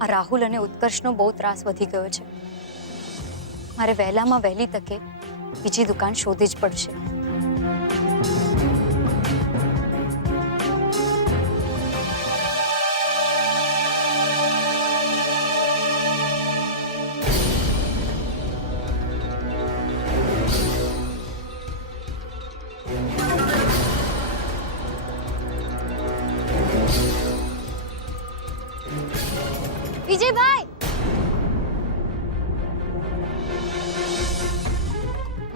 આ રાહુલ અને ઉત્કર્ષનો બહુ ત્રાસ વધી ગયો છે. મારે વહેલામાં વહેલી તકે બીજી દુકાન શોધવી જ પડશે. વિજયભાઈ,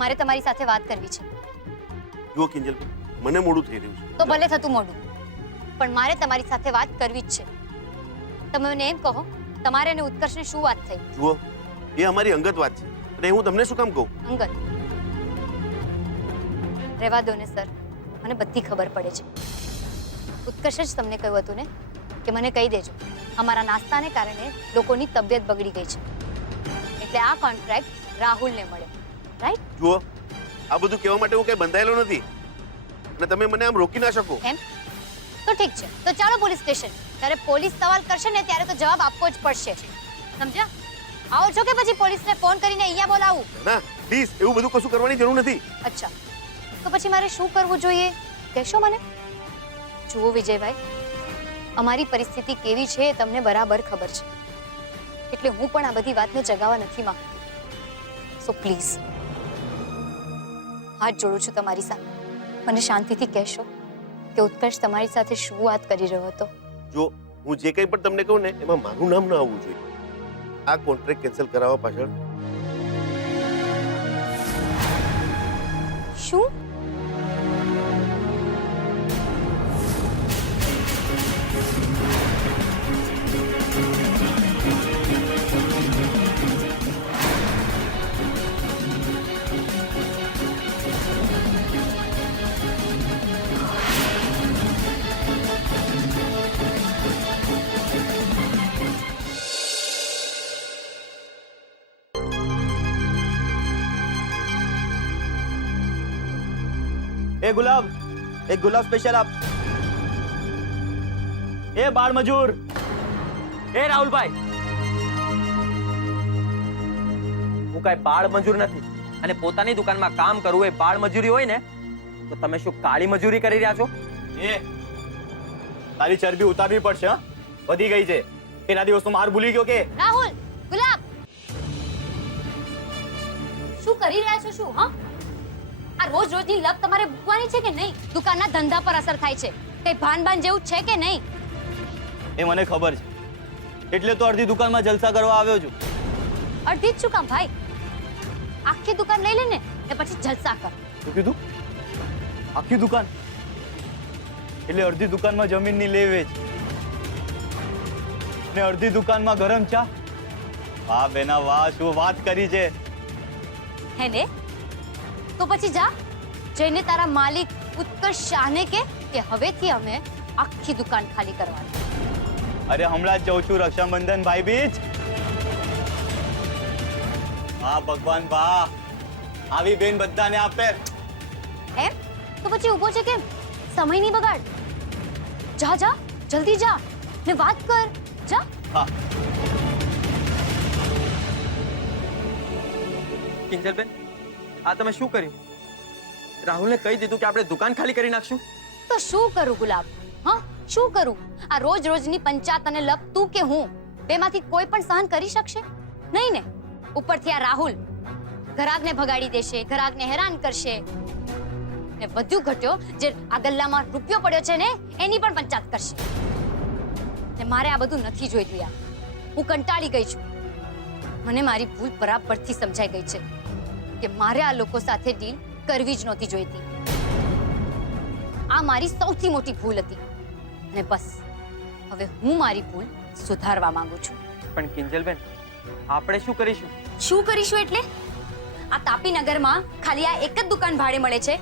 મારે તમારી સાથે વાત કરવી છે. જુઓ કિંજલ, મને મોડું થઈ રહ્યું છે. તો ભલે થતું મોડું, પણ મારે તમારી સાથે વાત કરવી જ છે. તમે મને એમ કહો, તમારે અને ઉત્કર્ષને શું વાત થઈ? જુઓ, એ અમારી અંગત વાત છે અને હું તમને શું કામ કહું? અંગત રહેવા દો ને સર, મને બધી ખબર પડે છે. ઉત્કર્ષ જ તમને કહ્યું હતું ને કે મને કહી દેજો, અમારા નાસ્તાને કારણે લોકોની તબિયત બગડી ગઈ છે, એટલે આ કોન્ટ્રાક્ટ રાહુલને મળે, રાઈટ? જુઓ, આ બધું કહેવા માટે હું કઈ બંધાયેલો નથી અને તમે મને આમ રોકી ના શકો. એમ તો ઠીક છે, તો ચાલો પોલીસ સ્ટેશન. ત્યારે પોલીસ સવાલ કરશે ને ત્યારે તો જવાબ આપવો જ પડશે, સમજ્યા? આવો છો કે પછી પોલીસને ફોન કરીને અહીંયા બોલાવું? ના પ્લીઝ, એવું બધું કશું કરવાની જરૂર નથી. અચ્છા, તો પછી મારે શું કરવું જોઈએ કહેશો મને? જુઓ વિજયભાઈ, અમારી પરિસ્થિતિ કેવી છે એ તમને બરાબર ખબર છે, એટલે હું પણ આ બધી વાતને જગાવવા નથી માંગતી. સો પ્લીઝ હાથ જોડું છું તમારી સામે, મને શાંતિથી કહેશો કે ઉત્કર્ષ તમારી સાથે શું વાત કરી રહ્યો હતો? જો હું જે કંઈ પણ તમને કહું ને એમાં મારું નામ ના આવવું જોઈએ. આ કોન્ટ્રાક્ટ કેન્સલ કરાવવા પાછળ શું? ए गुलाब, एक गुलाब स्पेशल आप. ए बाળ મજૂર, એ રાહુલભાઈ, હું કઈ બાળ મજૂર નથી અને પોતાની દુકાનમાં કામ કરવું એ બાળ મજૂરી હોય ને તો તમે શું કાળી મજૂરી કરી રહ્યા છો? એ તારી ચરબી ઉતારવી પડશે. હા, વધી ગઈ છે. એના દિવસ તું માર ભૂલી ગયો કે? રાહુલ, ગુલાબ, શું કરી રહ્યા છો? શું હા, આ રોજ રોજની લપ તમારે મૂકવાની છે કે નહીં? દુકાનના ધંધા પર અસર થાય છે, કઈ ભાન જેવું છે કે નહીં? એ મને ખબર છે, એટલે તો અડધી દુકાનમાં જલસા કરવા આવ્યો છું. અડધી જ શું કામ ભાઈ? આખી દુકાન લઈ લે ને પછી જલસા કર. શું કીધું? આખી દુકાન એટલે અડધી દુકાનમાં જમીનની લે વેચ ને અડધી દુકાનમાં ગરમ ચા. વાહ બેના વાહ, શું વાત કરી છે. હે ને? તો પછી જા, જઈને તારા માલિક ઉત્કર્ષ શાહને કે હવેથી અમે આખી દુકાન ખાલી કરવાની. અરે હમણાં જ જઉં છું. રક્ષાબંધન ભાઈ બીજ. વાહ ભગવાન વાહ, આવી બેન બધાને આપે. એમ તો પછી ઊભો છે કેમ? સમય નહીં બગાડ, જા જા, જલ્દી જા ને વાત કર. જા. હા. કિંજલબેન, આ તમે શું કર્યું? રાહુલને કહી દીધું કે આપણે દુકાન ખાલી કરી નાખશું. તો શું કરું ગુલાબ? હા, શું કરું? આ રોજ રોજની પંચાયત અને લપ તું કે હું બેમાંથી કોઈ પણ સહન કરી શકશે નહીં ને? ઉપરથી આ રાહુલ ઘરાકને ભગાડી દેશે, ઘરાકને હેરાન કરશે ને વધ્યું ઘટ્યો જે આ ગલ્લામાં રૂપિયો પડ્યો છે ને એની પણ પંચાયત કરશે. ને મારે આ બધું નથી જોઈતું યાર. હું કંટાળી ગઈ છું. મને મારી ભૂલ બરાબરથી સમજાઈ ગઈ છે કે મારે આ લોકો સાથે ડીલ કરવી જ નહોતી જોઈતી. આ મારી સૌથી મોટી ભૂલ હતી અને બસ હવે હું મારી ભૂલ સુધારવા માંગુ છું. પણ કિંજલબેન, આપણે શું કરીશું? શું કરીશું એટલે? આ તાપીનગરમાં ખાલી આ એક જ દુકાન ભાડે મળે છે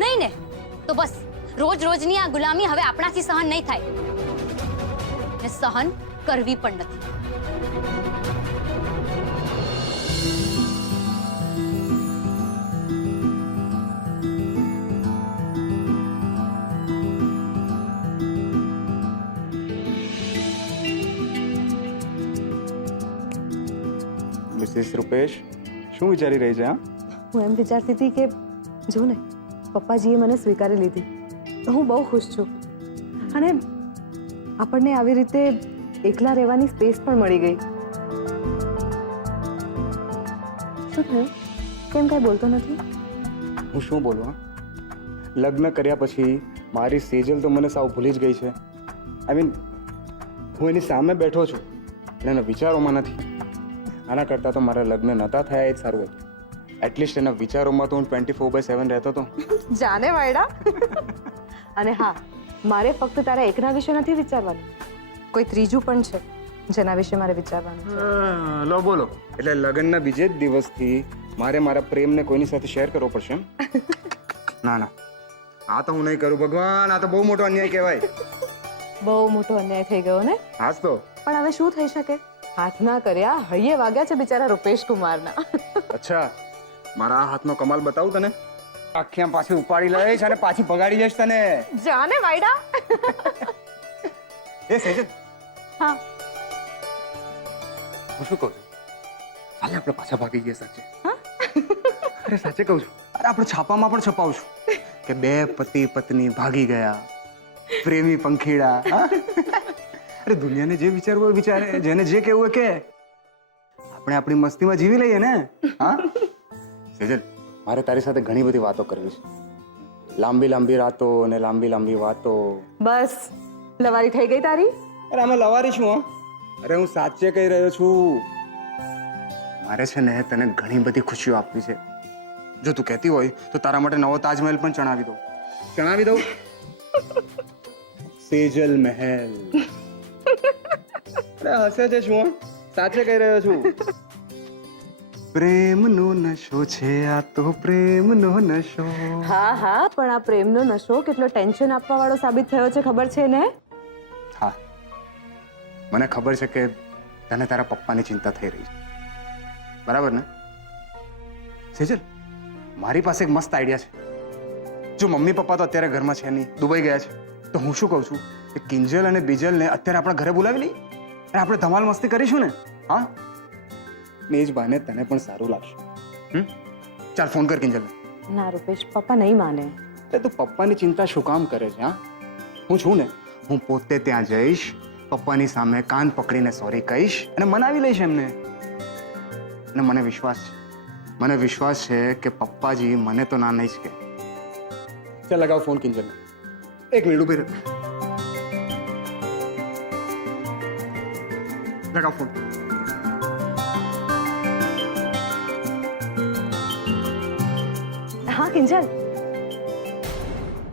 નહીં ને? તો બસ રોજ રોજની આ ગુલામી હવે આપણાથી સહન નહીં થાય ને સહન કરવી પણ નથી. મિસિસ રૂપેશ શું વિચારી રહી છે હા હું એમ વિચારતી હતી કે જો ને પપ્પાજીએ મને સ્વીકારી લીધી તો હું બહુ ખુશ છું અને આપણને આવી રીતે એકલા રહેવાની સ્પેસ પણ મળી ગઈ. શું થયું? કેમ કાંઈ બોલતો નથી? હું શું બોલું હા લગ્ન કર્યા પછી મારી સેજલ તો મને સાવ ભૂલી જ ગઈ છે. આઈ મીન હું એની સામે બેઠો છું અને એના વિચારોમાં નથી. આના કરતાં તો મારા લગ્ન નહોતા થયા એ જ સારું હતું. એટલીસ્ટ એના વિચારોમાં તો હું 24/7 રહેતો હતો. જાને વાયડા. અને હા, મારે ફક્ત તારા એકના વિશે નથી વિચારવાનું, કોઈ ત્રીજું પણ છે જેના વિશે મારે વિચારવાનું છે. લો બોલો એટલે લગ્નના બીજે જ દિવસથી મારે મારા પ્રેમને કોઈની સાથે શેર કરવો પડશે એમ? ના ના આ તો હું નહીં કરું ભગવાન. આ તો બહુ મોટો અન્યાય કહેવાય. બહુ મોટો અન્યાય થઈ ગયો ને. હાસ તો પણ હવે શું થઈ શકે? હાથના કર્યા હૈયે વાગ્યા છે બિચારા રૂપેશ કુમારના. અચ્છા મારા આ હાથનો કમાલ બતાવું તને. આખ્યા પાછી ઉપાડી લઈશ અને પાછી ભગાડી જઈશ તને. જાને વાયડા. એ સેજલ હા, હું શું કહું છું ચાલે આપણે પાછા ભાગી જઈએ સાચે. અરે સાચે કહું છું. અરે આપણે છાપામાં પણ છપાવશું કે બે પતિ પત્ની ભાગી ગયા પ્રેમી પંખીડા. હા? અરે દુનિયાને જે વિચારવું હોય વિચારે, જેને જે કહેવું હોય કે. આપણે આપણી મસ્તીમાં જીવી લઈએ ને. હા સેજલ મારે તારી સાથે ઘણી બધી વાતો કરવી છે. લાંબી લાંબી રાતો અને લાંબી લાંબી વાતો. બસ લવારી થઈ ગઈ તારી. અરે આમાં લવારી છું હા. અરે હું સાચે કહી રહ્યો છું. મારે છે ને તને ઘણી બધી ખુશીઓ આપવી છે. જો તું કહેતી હોય તો તારા માટે નવો તાજમહેલ પણ ચણાવી દઉં. ચણાવી દઉં? સેજલ મહેલ. અરે હસે છે શું? સાચે કહી રહ્યો છું. પ્રેમનો નશો છે આ તો પ્રેમનો નશો. હા હા, પણ આ પ્રેમનો નશો કેટલો ટેન્શન આપવા વાળો સાબિત થયો છે ખબર છે ને? હા મને ખબર છે કે તને તારા પપ્પાની ચિંતા થઈ રહી છે. બરાબર ને સેજલ? મારી પાસે એક મસ્ત આઈડિયા છે. જો મમ્મી પપ્પા તો અત્યારે ઘરમાં છે નહીં, દુબઈ ગયા છે, તો હું શું કહું છું કે કિંજલ અને બીજલને અત્યારે આપણા ઘરે બોલાવી લઈએ અને આપણે ધમાલ મસ્તી કરીશું ને. હા ને એ જ બહાને તને પણ સારું લાગશે. ચાલ ફોન કર કિંજલને. ના રૂપેશ, પપ્પા નહીં માને. તું પપ્પાની ચિંતા શું કામ કરે છે? હા હું છું ને, હું પોતે ત્યાં જઈશ, પપ્પાની સામે કાન પકડીને સોરી કહીશ અને મનાવી લઈશ એમને. અને મને વિશ્વાસ છે કે પપ્પાજી મને તો ના નહીં જ કે. ચાલ લગાવ ફોન કિંજલને. એક મિનિટ ઉભી રહે. લગાવ ફોન. હા કિંજલ,